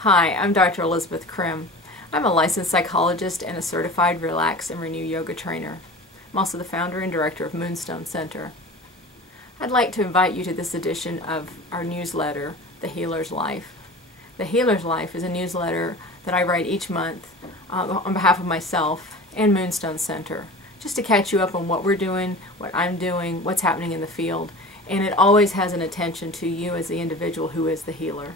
Hi, I'm Dr. Elisabeth Crim. I'm a licensed psychologist and a certified Relax and Renew yoga trainer. I'm also the founder and director of Moonstone Center. I'd like to invite you to this edition of our newsletter, The Healer's Life. The Healer's Life is a newsletter that I write each month on behalf of myself and Moonstone Center, just to catch you up on what we're doing, what I'm doing, what's happening in the field, and it always has an attention to you as the individual who is the healer.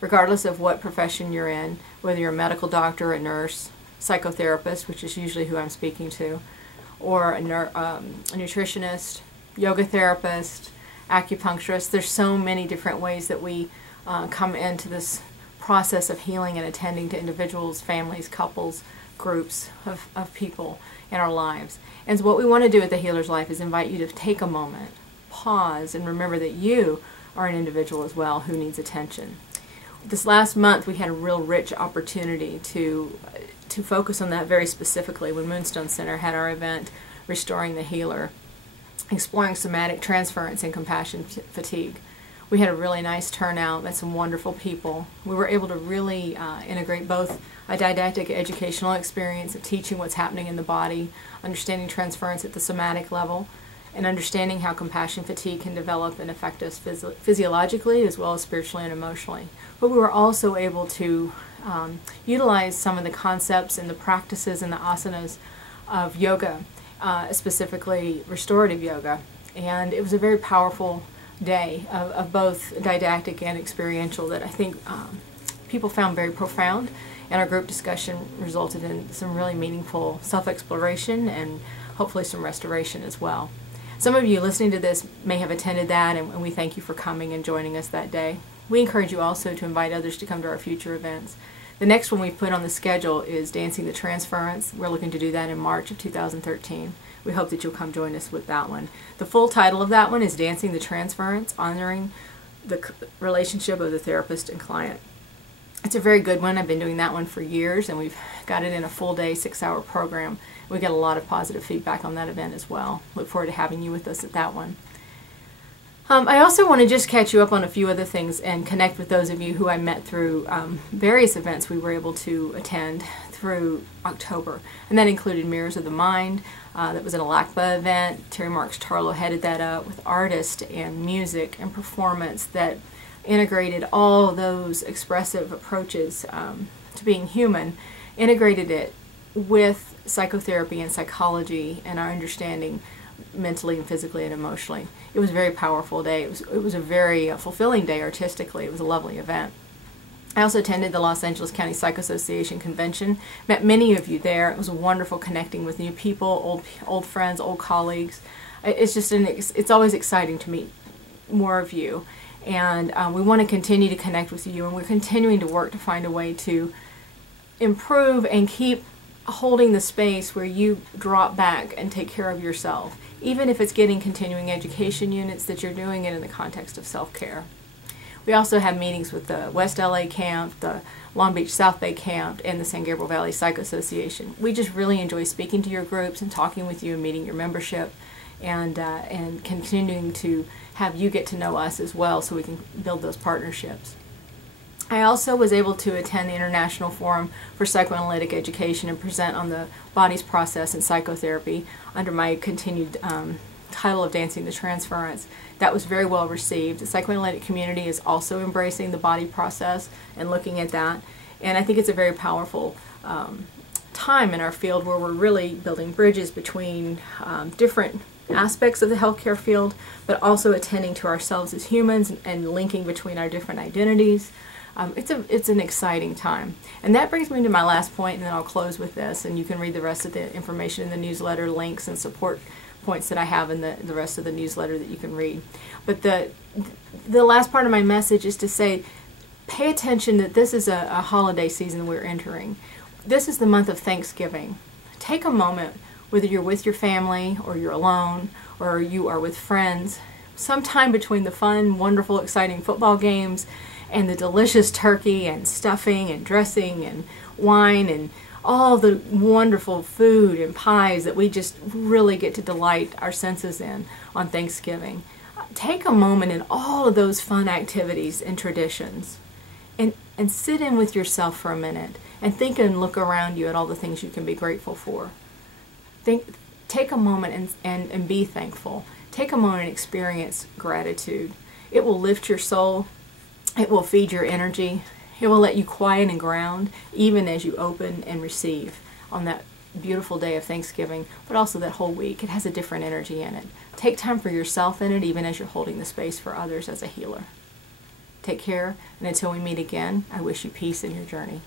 Regardless of what profession you're in, whether you're a medical doctor, a nurse, psychotherapist, which is usually who I'm speaking to, or a nutritionist, yoga therapist, acupuncturist, there's so many different ways that we come into this process of healing and attending to individuals, families, couples, groups of people in our lives. And so what we want to do at The Healer's Life is invite you to take a moment, pause, and remember that you are an individual as well who needs attention. This last month we had a real rich opportunity to focus on that very specifically when Moonstone Center had our event, Restoring the Healer, exploring somatic transference and compassion fatigue. We had a really nice turnout, met some wonderful people. We were able to really integrate both a didactic educational experience of teaching what's happening in the body, understanding transference at the somatic level, and understanding how compassion fatigue can develop and affect us physiologically as well as spiritually and emotionally. But we were also able to utilize some of the concepts and the practices and the asanas of yoga, specifically restorative yoga. And it was a very powerful day of both didactic and experiential that I think people found very profound, and our group discussion resulted in some really meaningful self-exploration and hopefully some restoration as well. Some of you listening to this may have attended that, and we thank you for coming and joining us that day. We encourage you also to invite others to come to our future events. The next one we've put on the schedule is Dancing the Transference. We're looking to do that in March of 2013. We hope that you'll come join us with that one. The full title of that one is Dancing the Transference, Honoring the Relationship of the Therapist and Client. It's a very good one. I've been doing that one for years, and we've got it in a full day, 6-hour program. We get a lot of positive feedback on that event as well. Look forward to having you with us at that one. I also want to just catch you up on a few other things and connect with those of you who I met through various events we were able to attend through October. And that included Mirrors of the Mind. That was an ALACPA event. Terry Marks Tarlow headed that up with artists and music and performance that integrated all those expressive approaches to being human, integrated it with psychotherapy and psychology and our understanding mentally and physically and emotionally. It was a very powerful day. It was a very fulfilling day artistically. It was a lovely event. I also attended the Los Angeles County Psych Association convention, met many of you there. It was wonderful connecting with new people, old friends, old colleagues. It's always exciting to meet more of you. And we want to continue to connect with you, and we're continuing to work to find a way to improve and keep holding the space where you drop back and take care of yourself, even if it's getting continuing education units, that you're doing it in the context of self-care. We also have meetings with the West LA Camp, the Long Beach South Bay Camp, and the San Gabriel Valley Psych Association. We just really enjoy speaking to your groups and talking with you and meeting your membership, and continuing to have you get to know us as well so we can build those partnerships. I also was able to attend the International Forum for Psychoanalytic Education and present on the body's process in psychotherapy under my continued title of Dancing the Transference. That was very well received. The psychoanalytic community is also embracing the body process and looking at that, and I think it's a very powerful time in our field where we're really building bridges between different aspects of the healthcare field, but also attending to ourselves as humans and linking between our different identities. It's an exciting time. And that brings me to my last point, and then I'll close with this, and you can read the rest of the information in the newsletter, links and support points that I have in the rest of the newsletter that you can read. But the last part of my message is to say, pay attention that this is a holiday season we're entering. This is the month of Thanksgiving. Take a moment, whether you're with your family or you're alone or you are with friends, sometime between the fun, wonderful, exciting football games and the delicious turkey and stuffing and dressing and wine and all the wonderful food and pies that we just really get to delight our senses in on Thanksgiving. Take a moment in all of those fun activities and traditions and sit in with yourself for a minute and think and look around you at all the things you can be grateful for. Take a moment and be thankful. Take a moment and experience gratitude. It will lift your soul. It will feed your energy. It will let you quiet and ground even as you open and receive on that beautiful day of Thanksgiving, but also that whole week. It has a different energy in it. Take time for yourself in it, even as you're holding the space for others as a healer. Take care, and until we meet again, I wish you peace in your journey.